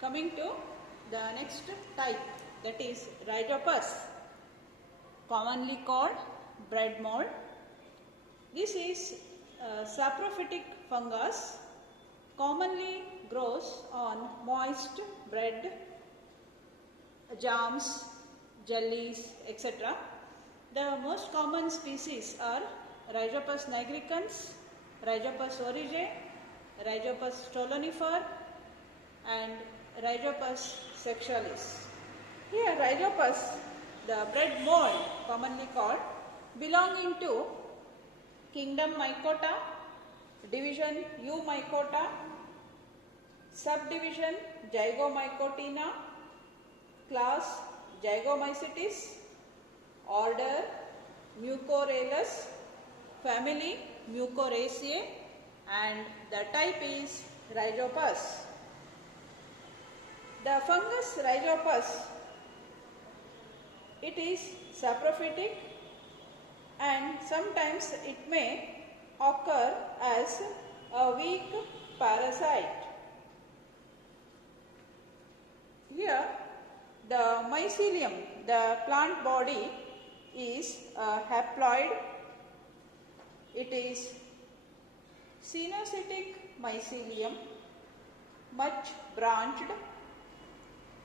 Coming to the next type, that is Rhizopus, commonly called bread mold. This is a saprophytic fungus, commonly grows on moist bread, jams, jellies, etc. The most common species are Rhizopus nigricans, Rhizopus oryzae, Rhizopus stolonifer, and Rhizopus sexualis. Here Rhizopus, the bread mold commonly called, belonging to kingdom Mycota, division Eumycota, subdivision Zygomycotina, class Zygomycetes, order Mucorales, family Mucoraceae, and the type is Rhizopus. The fungus Rhizopus, it is saprophytic and sometimes it may occur as a weak parasite. Here the mycelium, the plant body, is haploid. It is cenocytic mycelium, much branched.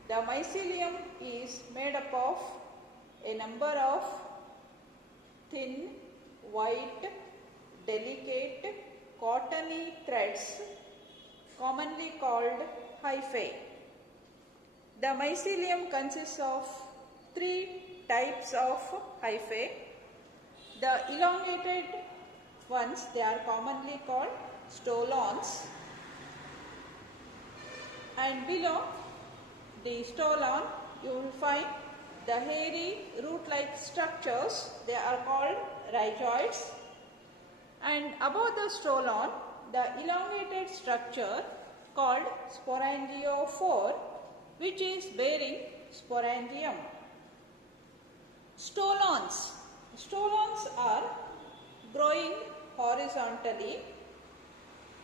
The mycelium is made up of a number of thin, white, delicate, cottony threads, commonly called hyphae. The mycelium consists of three types of hyphae. The elongated ones, they are commonly called stolons, and below the stolon you will find the hairy root-like structures, they are called rhizoids, and above the stolon the elongated structure called sporangiophore, which is bearing sporangium. Stolons are growing horizontally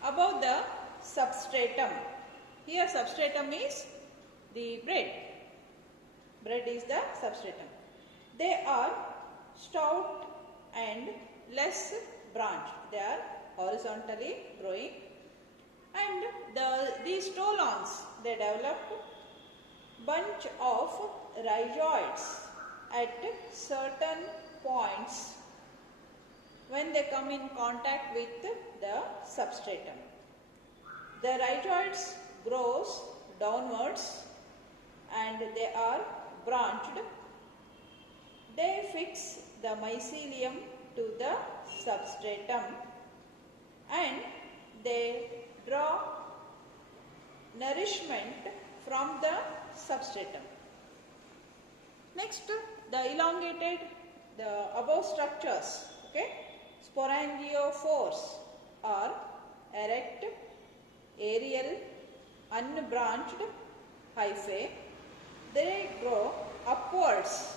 above the substratum. Here substratum is the bread. Bread is the substratum. They are stout and less branched. They are horizontally growing, and these stolons, they develop bunch of rhizoids at certain points when they come in contact with the substratum. The rhizoids grows downwards and they are branched. They fix the mycelium to the substratum and they draw nourishment from the substratum. Next, the elongated, the above structures, okay, sporangiophores are erect, aerial, unbranched hyphae. They grow upwards,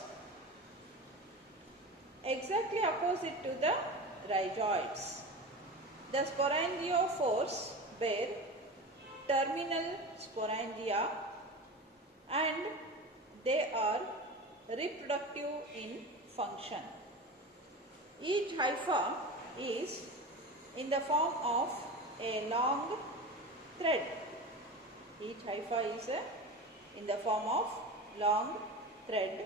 exactly opposite to the rhizoids. The sporangiophores bear terminal sporangia and they are reproductive in function. Each hypha is in the form of a long thread. Each hypha is in the form of long thread.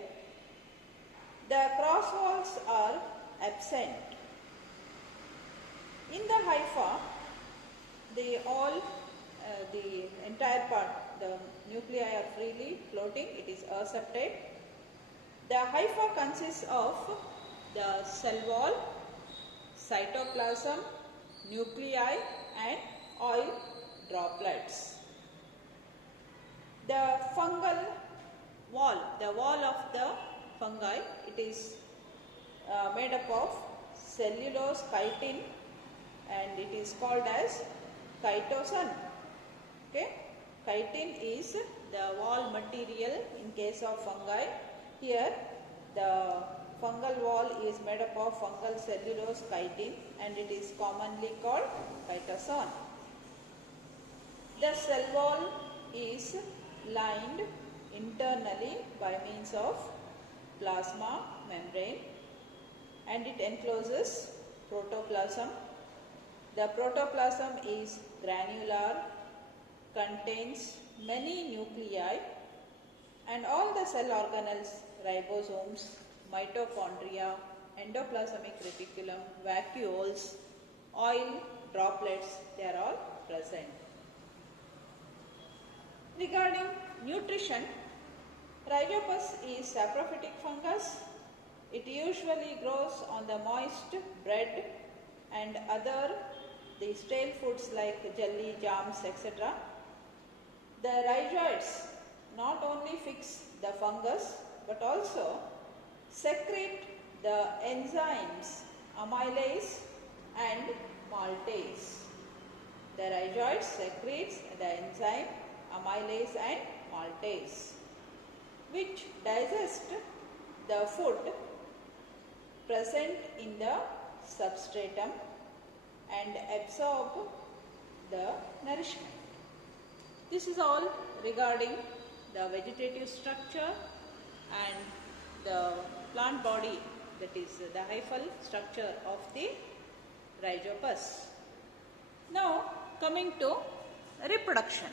The cross walls are absent. In the hypha, the entire part, the nuclei are freely floating, it is aseptate. The hypha consists of the cell wall, cytoplasm, nuclei and oil droplets. The fungal wall, the wall of the fungi, it is made up of cellulose chitin and it is called as chitosan. Okay? Chitin is the wall material in case of fungi. Here the fungal wall is made up of fungal cellulose chitin and it is commonly called chitosan. The cell wall is lined internally by means of plasma membrane, and it encloses protoplasm. The protoplasm is granular, contains many nuclei, and all the cell organelles, ribosomes, mitochondria, endoplasmic reticulum, vacuoles, oil droplets, they are all present. Regarding nutrition, Rhizopus is saprophytic fungus. It usually grows on the moist bread and other the stale foods like jelly, jams, etc. The rhizoids not only fix the fungus but also secrete the enzymes amylase and maltase. The rhizoids secretes the enzyme amylase and maltase, which digest the food present in the substratum and absorb the nourishment. This is all regarding the vegetative structure and the plant body, that is the hyphal structure of the Rhizopus. Now coming to reproduction.